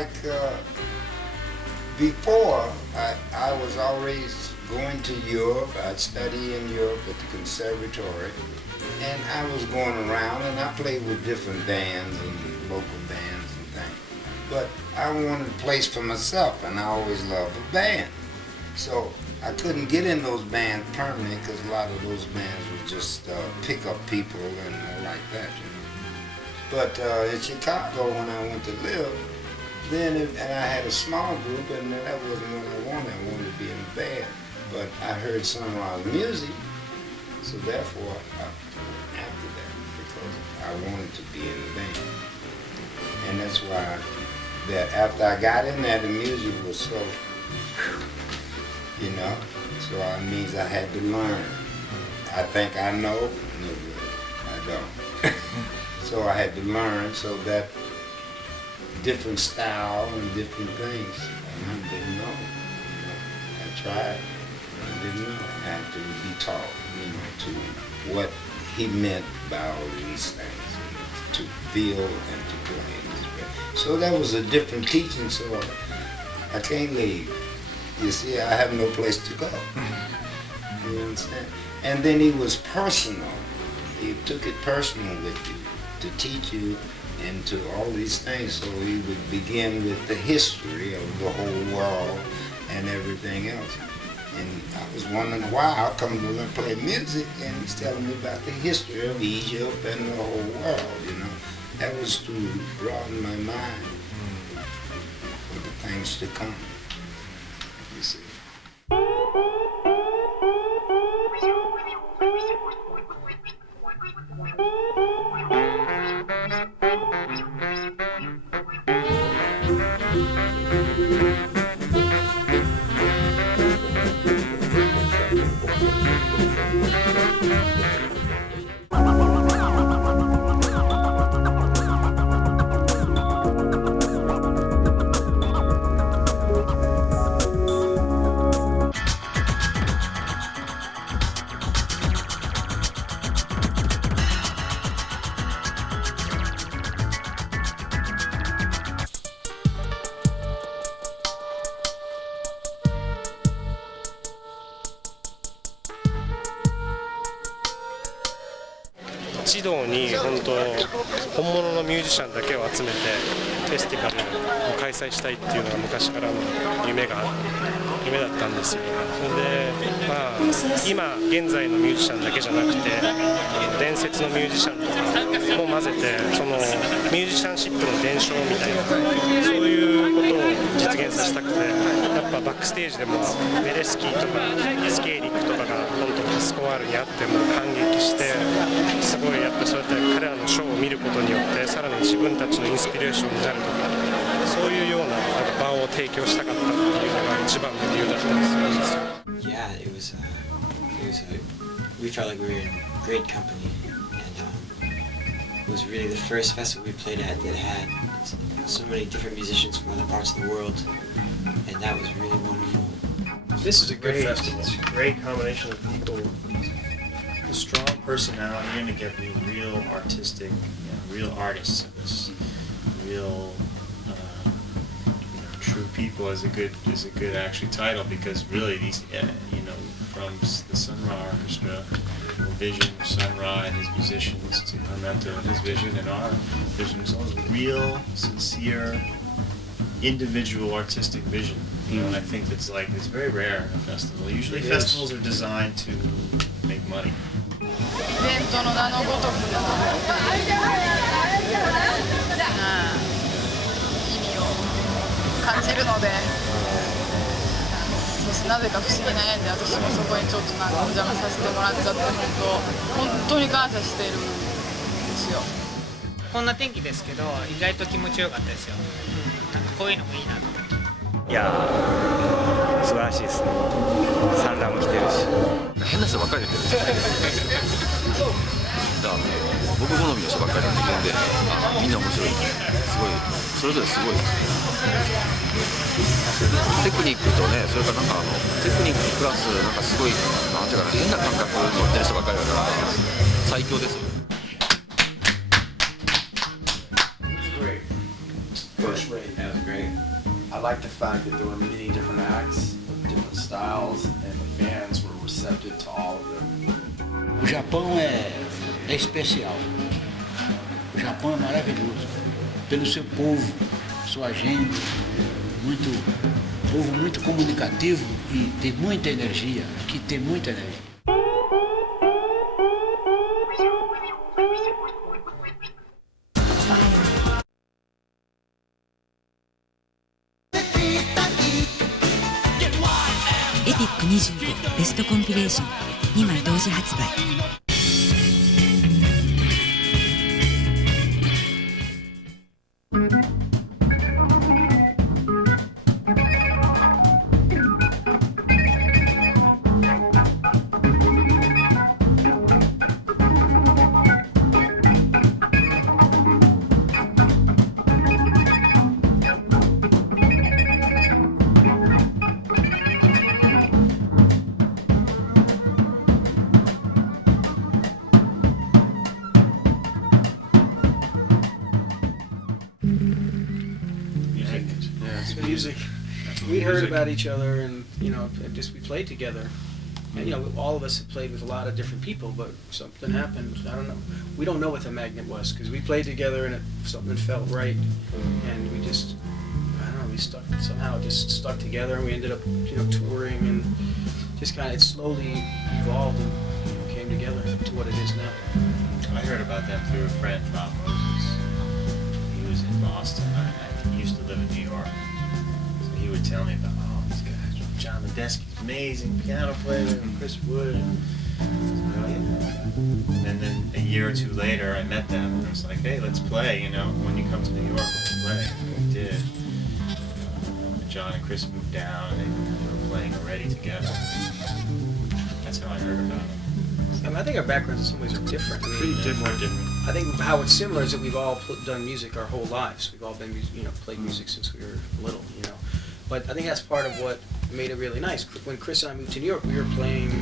like before, I was always going to Europe. I'd study in Europe at the conservatory, and I was going around and I played with different bands and local bands and things. But I wanted a place for myself, and I always loved a band. So I couldn't get in those bands permanently because a lot of those bands would just pick up people and like that. But in Chicago, when I went to live, and I had a small group, and that wasn't what I wanted. I wanted to be in a band. But I heard sunrise music, so therefore I went after that because I wanted to be in the band. And that's why that after I got in there, the music was so, you know, so it means I had to learn. I think I know, no good, I don't. So I had to learn so that different style and different things, and I didn't know. You know, I tried, but I didn't know. I had to be taught, you know, to what he meant by all these things, to feel and to play in this way. So that was a different teaching, so I can't leave. You see, I have no place to go. You understand? And then he was personal. He took it personal with you, to teach you into all these things. So he would begin with the history of the whole world and everything else. And I was wondering why I come to learn play music, and he's telling me about the history of Egypt and the whole world, you know. That was to broaden my mind for the things to come, you see. 一堂に本当本物のミュージシャンだけを集めてフェスティバルを開催したいっていうのが昔からの夢だったんですよ。で、まあ、今現在のミュージシャンだけじゃなくて伝説のミュージシャンとかも混ぜてそのミュージシャンシップの伝承みたいなそういうことを実現させたくてやっぱバックステージでもメデスキーとかスケーリックとかが本当パスコワールにあっても感激してすごいやっぱそうやって彼らのショーを見ることによってさらに自分たちのインスピレーションになるとかそういうような場を提供したかったっていうのが一番の理由だったんですよ。Yeah, we felt like we were in great company, and it was really the first festival we played at that had so many different musicians from other parts of the world, and that was really wonderful. This is a good festival. It's a great combination of people. A strong personality. You're going to get real artistic, real artists in this. Real, true people is a good actually title because really these from the Sun Ra Orchestra, the vision of Sun Ra and his musicians to come out to his vision and our vision is always real, sincere, individual artistic vision. You know, and I think it's very rare in a festival. Usually festivals are designed to make money. イベントの名のごとくの意味を感じるので、なぜか不思議な縁で私もそこにちょっとお邪魔させてもらっちゃって本当に感謝しているんですよ。こんな天気ですけど意外と気持ちよかったですよ。なんかこういうのもいいなと思って。いやー素晴らしいですね。産卵も来てるし変な人ばっかり出てるんですよだから僕好みの人ばっかりなんでみんな面白いすごいそれぞれすごいテクニックとねそれからテクニックプラスなんかすごいなんていうかな変な感覚持ってる人ばっかりだから最強ですよ。First rate. That was great. like the fact that there were many different acts, different styles, and the fans were receptive to all of them. O Japão é especial. O Japão é maravilhoso. Pelo seu povo, sua gente, povo muito comunicativo e tem muita energia. Aqui tem muita energia.エピック25ベストコンピレーション2枚同時発売。Music. We heard about each other, and we played together. And all of us had played with a lot of different people, but something happened. I don't know. We don't know what the magnet was because we played together, and something felt right, and we just, I don't know. We just stuck together, and we ended up touring, and just kind of it slowly evolved and came together to what it is now. I heard about them through a friend, Bob Moses. He was in Boston. He used to live in New York. He would tell me about, these guys, John Medeski's amazing piano player, and Chris Wood. And then a year or two later, I met them, and I was like, hey, let's play, when you come to New York, let's play. And we did. John and Chris moved down, and they were playing already together. That's how I heard about them. I think our backgrounds in some ways are different. Pretty different. I think how it's similar is that we've all done music our whole lives. We've all been, played music since we were little, But I think that's part of what made it really nice. When Chris and I moved to New York, we were playing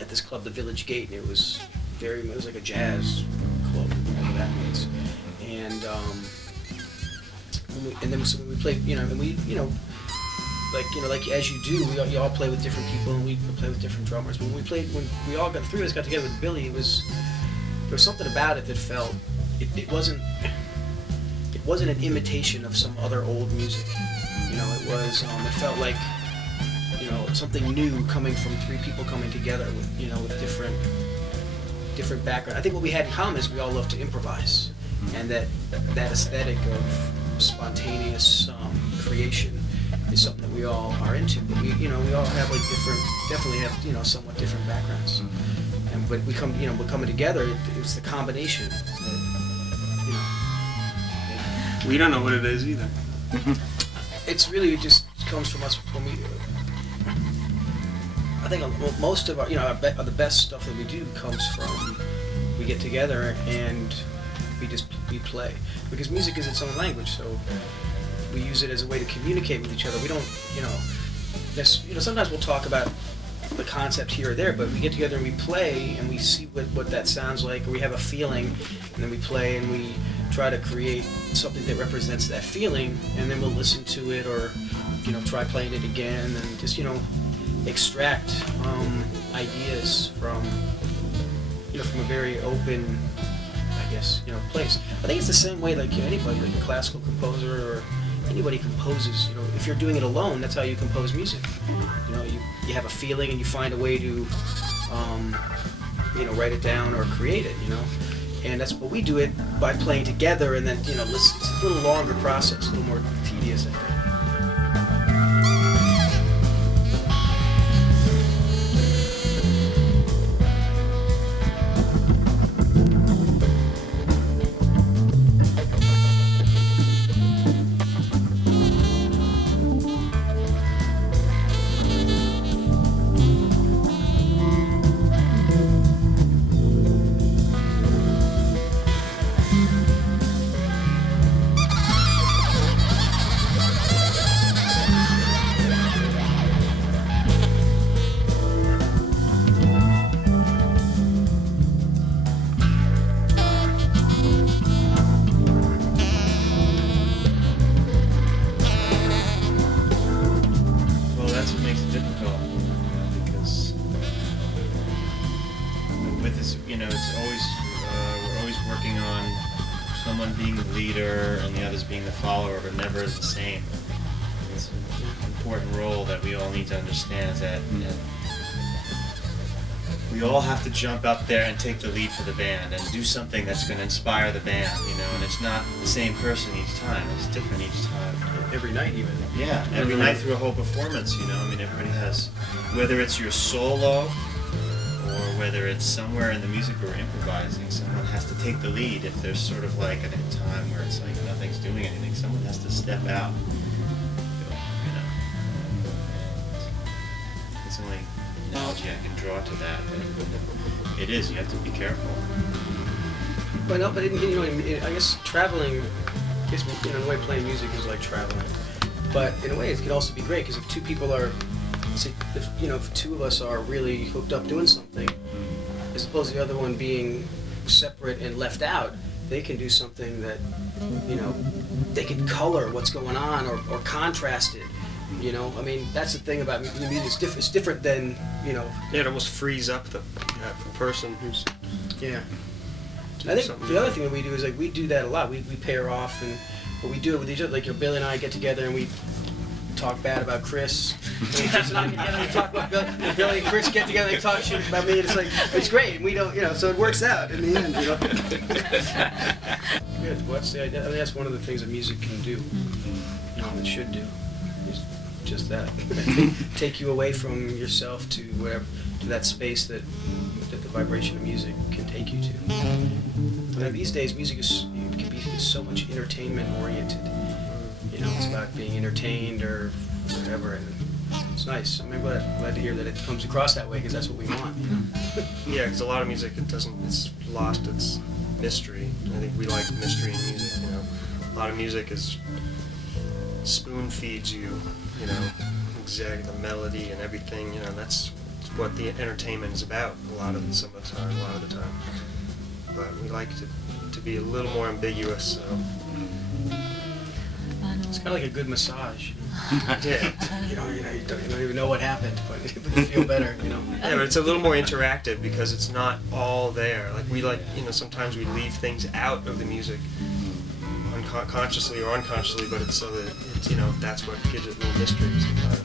at this club, the Village Gate, and it was like a jazz club, whatever that means. And when we played, like as you do, you all play with different people, and we play with different drummers. When we all got three of us got together with Billy, there was something about it that felt it wasn't an imitation of some other old music. It felt like something new coming from three people coming together with different background. I think what we had in common is we all love to improvise, and that aesthetic of spontaneous creation is something that we all are into. But we all have definitely have somewhat different backgrounds. But we're coming together. It's the combination that, We don't know what it is either. It just comes from us when we. I think most of our the best stuff that we do comes from we get together and we play, because music is its own language, so we use it as a way to communicate with each other. We don't sometimes we'll talk about the concept here or there, but we get together and we play and we see what that sounds like, or we have a feeling, and then we play and we try to create something that represents that feeling, and then we'll listen to it or try playing it again and just extract ideas from from a very open, I guess, place. I think it's the same way like anybody, like a classical composer or anybody composes. If you're doing it alone, that's how you compose music. You have a feeling and you find a way to write it down or create it. And that's what we do it by playing together, and then listen. It's a little longer process, a little more tedious, I think. with this, you know, it's always we're always working on someone being the leader and the others being the follower, but never is the same. It's an important role that we all need to understand, is that we all have to jump up there and take the lead for the band and do something that's going to inspire the band, you know, and it's not the same person each time, it's different each time. Every night even. Yeah, every night through a whole performance, you know, I mean, everybody has, whether it's your solo or whether it's somewhere in the music we're improvising, someone has to take the lead. If there's sort of like a time where it's like nothing's doing anything, someone has to step out, you know. It's the only analogy I can draw to that, but it is, you have to be careful. Well, no, but you know, I guess traveling, I guess, you know, in a way playing music is like traveling. But in a way it could also be great, because if two people are, say, if two of us are really hooked up doing something, as opposed to the other one being separate and left out, they can do something that, you know, they can color what's going on or contrast it. You know, I mean, that's the thing about music. It's different than, you know. Yeah, it almost frees up the person who's. Yeah. I think the other thing that we do is like we do that a lot. We pair off, and but we do it with each other. Like, you know, Billy and I get together and we talk bad about Chris. And Chris and I get together and talk about Billy. And Billy and Chris get together and talk shit about me. And it's like, it's great. And we don't, you know, so it works out in the end, you know. Good. Well, that's the idea. I mean, that's one of the things that music can do. You know, it should do. Just that. Take you away from yourself to whatever, to that space that the vibration of music can take you to. And these days, music is so much entertainment oriented. You know, it's about being entertained or whatever, and it's nice. I'm glad to hear that it comes across that way, because that's what we want. You know? Yeah, because a lot of music, it's lost its mystery. I think we like mystery in music. You know, a lot of music is spoon feeds you. You know, exactly the melody and everything. You know, that's what the entertainment is about. Some of the time. But we like to be a little more ambiguous. So. It's kind of like a good massage. Yeah. You don't even know what happened, but you feel better. You know. Yeah, but it's a little more interactive because it's not all there. Like we like, you know, sometimes we leave things out of the music. Consciously or unconsciously, but it's so that it's, you know, that's what gives it a little mystery sometimes.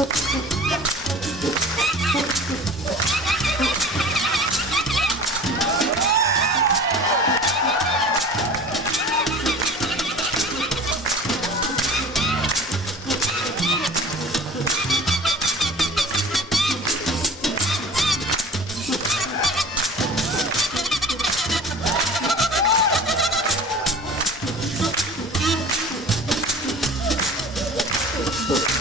Thank you.